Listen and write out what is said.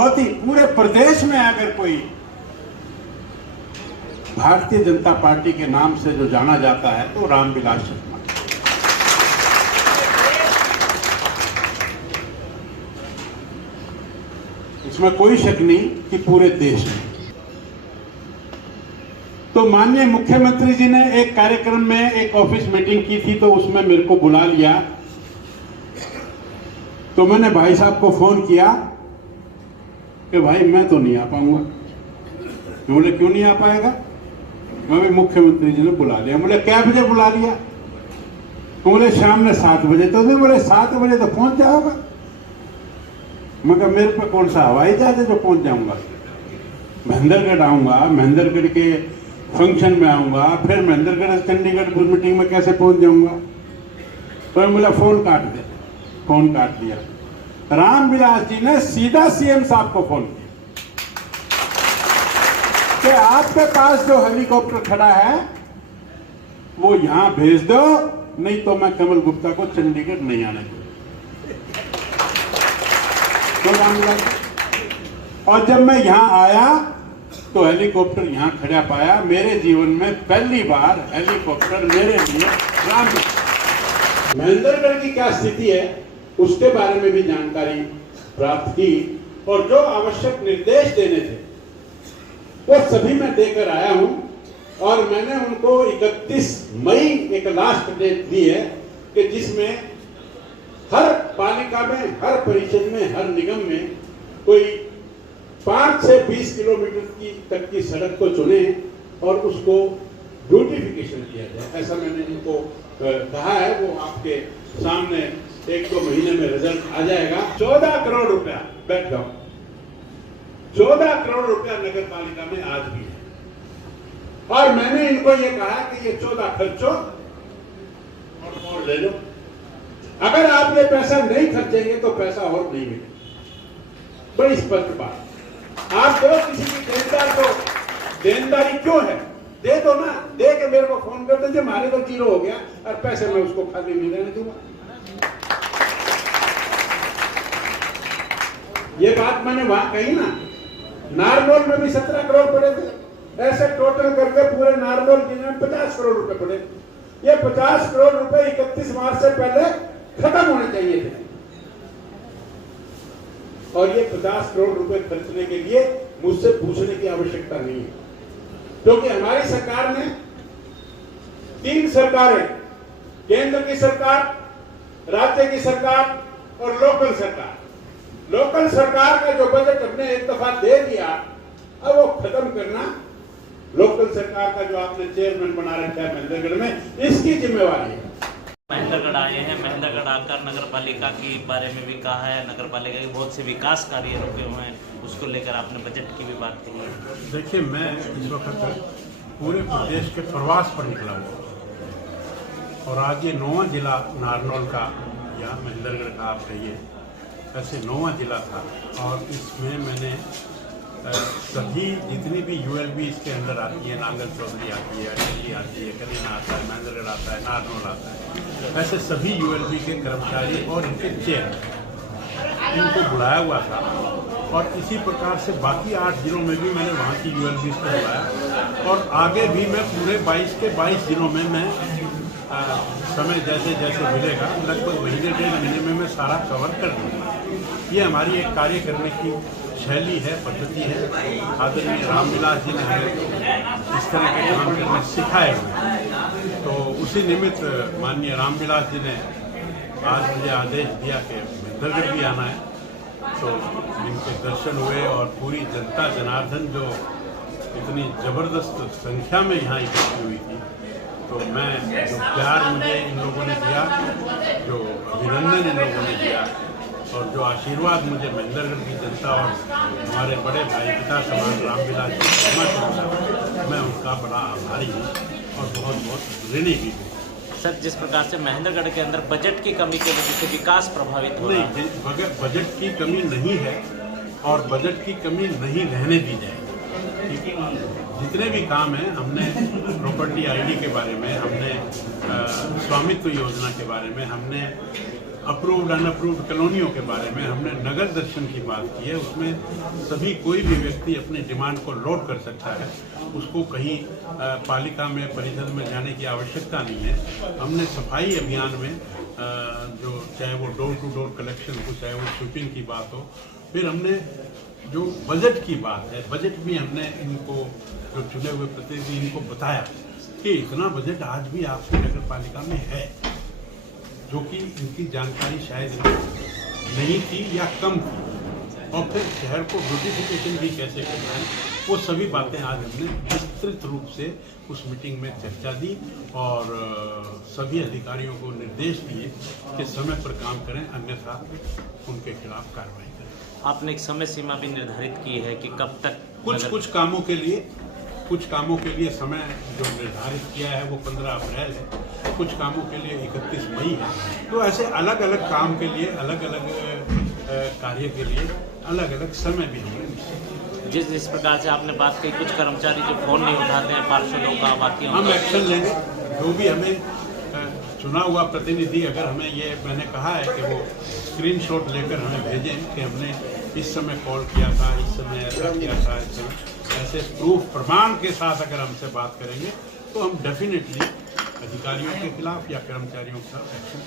बहुत ही पूरे प्रदेश में अगर कोई भारतीय जनता पार्टी के नाम से जो जाना जाता है तो रामविलास शर्मा। इसमें कोई शक नहीं कि पूरे देश में। तो माननीय मुख्यमंत्री जी ने एक कार्यक्रम में एक ऑफिस मीटिंग की थी, तो उसमें मेरे को बुला लिया। तो मैंने भाई साहब को फोन किया कि भाई मैं तो नहीं आ पाऊंगा। बोले क्यों नहीं आ पाएगा? मैं भी मुख्यमंत्री जी ने बुला लिया। बोले क्या बजे बुला लिया? बोले शाम में 7 बजे। तो नहीं, बोले 7 बजे तो पहुंच जाओगा। मैं कहा मेरे पे कौन सा हवाई जहाज है जो पहुंच जाऊंगा? महेंद्रगढ़ आऊंगा, महेंद्रगढ़ के फंक्शन में आऊंगा, फिर महेंद्रगढ़ से चंडीगढ़ मीटिंग में कैसे पहुंच जाऊंगा? तो बोला फोन काट दे। फोन काट दिया। रामविलास जी ने सीधा सीएम साहब को फोन किया कि आपके पास जो हेलीकॉप्टर खड़ा है वो यहां भेज दो, नहीं तो मैं कमल गुप्ता को चंडीगढ़ नहीं आने दूंगा। तो रामविलास, और जब मैं यहां आया तो हेलीकॉप्टर यहां खड़ा पाया। मेरे जीवन में पहली बार हेलीकॉप्टर मेरे लिए रामविलास। महेंद्रगढ़ की क्या स्थिति है उसके बारे में भी जानकारी प्राप्त की, और जो आवश्यक निर्देश देने थे वो सभी मैं देकर आया हूं। और मैंने उनको 31 मई एक लास्ट डेट दी है कि जिसमें हर पालिका में, हर परिषद में, हर निगम में कोई 5 से 20 किलोमीटर तक की सड़क को चुने और उसको ब्यूटिफिकेशन किया जाए। ऐसा मैंने इनको कहा है। वो आपके सामने 1-2 महीने में रिजल्ट आ जाएगा। 14 करोड़ रुपया बैठ जाओ, 14 करोड़ रुपया नगर पालिका में आज भी है। और मैंने इनको ये कहा कि ये 14 खर्चो और ले लो। अगर आप ये पैसा नहीं खर्चेंगे तो पैसा और नहीं मिलेगा। बड़ी स्पष्ट बात। आप दो किसी की देनदार को, देनदारी क्यों है? दे दो ना। दे के मेरे को फोन कर दीजिए, मारे तो 0 हो गया और पैसे मैं उसको खाली नहीं रहने दूंगा। ये बात मैंने वहां कही ना। नारनौल में भी 17 करोड़ पड़े थे। ऐसे टोटल करके पूरे नारनौल जिले में 50 करोड़ रुपए पड़े। ये 50 करोड़ रुपए 31 मार्च से पहले खत्म होने चाहिए थे। और ये 50 करोड़ रुपए खर्चने के लिए मुझसे पूछने की आवश्यकता नहीं है, क्योंकि हमारी सरकार ने 3 सरकारें, केंद्र की सरकार, राज्य की सरकार और लोकल सरकार। लोकल सरकार का जो बजट हमने एक दफा दे दिया, अब वो खत्म करना लोकल सरकार का जो आपने चेयरमैन बना रखा है महेंद्रगढ़ में, इसकी जिम्मेवारी है। महेंद्रगढ़ आए हैं। महेंद्रगढ़ आकर नगर पालिका के बारे में भी कहा है। नगर पालिका के बहुत से विकास कार्य रुके हुए हैं, उसको लेकर आपने बजट की भी बात की है। देखिए, मैं इस वक्त पूरे प्रदेश के प्रवास पर निकला हूँ और आज ये 9वां जिला नारनौल का या महेंद्रगढ़ का आप कहिए, ऐसे 9वां जिला था। और इसमें मैंने सभी जितनी भी यूएलबी इसके अंदर आती है, नांगल चौधरी आती है, अटेली आती है, कलीना आता है, महेंद्रगढ़ आता है, नारनौल आता है, ऐसे सभी यूएलबी के कर्मचारी और इनके चेयर इनको बुलाया हुआ था। और इसी प्रकार से बाकी 8 जिलों में भी मैंने वहाँ की यूएलबी को बुलाया। और आगे भी मैं पूरे 22 के 22 जिलों में मैं समय जैसे जैसे मिलेगा, लगभग महीने 1.5 महीने में मैं सारा कवर कर दूँगा। ये हमारी एक कार्य करने की शैली है, पद्धति है। आदरणीय रामविलास जी ने हमें इस तरह के काम करना सिखाए हुए। तो उसी निमित्त माननीय रामविलास जी ने आज मुझे आदेश दिया कि महेंद्रगढ़ भी आना है। तो इनके दर्शन हुए और पूरी जनता जनार्दन जो इतनी ज़बरदस्त संख्या में यहाँ इकट्ठी हुई थी, तो मैं जो प्यार मुझे इन लोगों ने दिया, जो अभिनंदन इन लोगों ने दिया और जो आशीर्वाद मुझे महेंद्रगढ़ की जनता और हमारे बड़े भाई पिता समान रामविलास जी शर्मा से मिला, मैं उनका बड़ा आभारी हूँ और बहुत बहुत ऋणी भी हूँ। सर, जिस प्रकार से महेंद्रगढ़ के अंदर बजट की कमी की वजह से विकास प्रभावित हो रहा है। नहीं, बजट की कमी नहीं है और बजट की कमी नहीं रहने दी जाएगी। जितने भी काम हैं, हमने प्रॉपर्टी आईडी के बारे में, हमने स्वामित्व योजना के बारे में, हमने अप्रूव्ड अनअप्रूव्ड कॉलोनियों के बारे में, हमने नगर दर्शन की बात की है। उसमें सभी कोई भी व्यक्ति अपनी डिमांड को लोड कर सकता है, उसको कहीं पालिका में परिषद में जाने की आवश्यकता नहीं है। हमने सफाई अभियान में जो चाहे वो डोर टू डोर कलेक्शन हो, चाहे वो स्वीपिंग की बात हो, फिर हमने जो बजट की बात है, बजट भी हमने इनको जो चुने हुए प्रतिनिधि इनको बताया कि इतना बजट आज भी आपकी नगर पालिका में है, जो कि इनकी जानकारी शायद नहीं थी या कम थी। और फिर शहर को ब्यूटिफिकेशन भी कैसे करना है, वो सभी बातें आज हमने विस्तृत रूप से उस मीटिंग में चर्चा दी और सभी अधिकारियों को निर्देश दिए कि समय पर काम करें, अन्यथा उनके खिलाफ कार्रवाई करें। आपने एक समय सीमा भी निर्धारित की है कि कब तक कुछ कामों के लिए समय जो निर्धारित किया है वो 15 अप्रैल है, कुछ कामों के लिए 31 मई है। तो ऐसे अलग अलग काम के लिए, अलग अलग कार्य के लिए अलग अलग समय भी हमने जिस प्रकार से आपने बात की, कुछ कर्मचारी जो फोन नहीं उठाते हैं पार्षदों का, बाकी हम एक्शन लेंगे। जो भी हमें चुना हुआ प्रतिनिधि, अगर हमें ये मैंने कहा है कि वो स्क्रीनशॉट लेकर हमें भेजें कि हमने इस समय कॉल किया था, इस समय ऐसा किया था, ऐसे प्रूफ प्रमाण के साथ अगर हमसे बात करेंगे तो हम डेफिनेटली अधिकारियों के खिलाफ या कर्मचारियों के खिलाफ एक्शन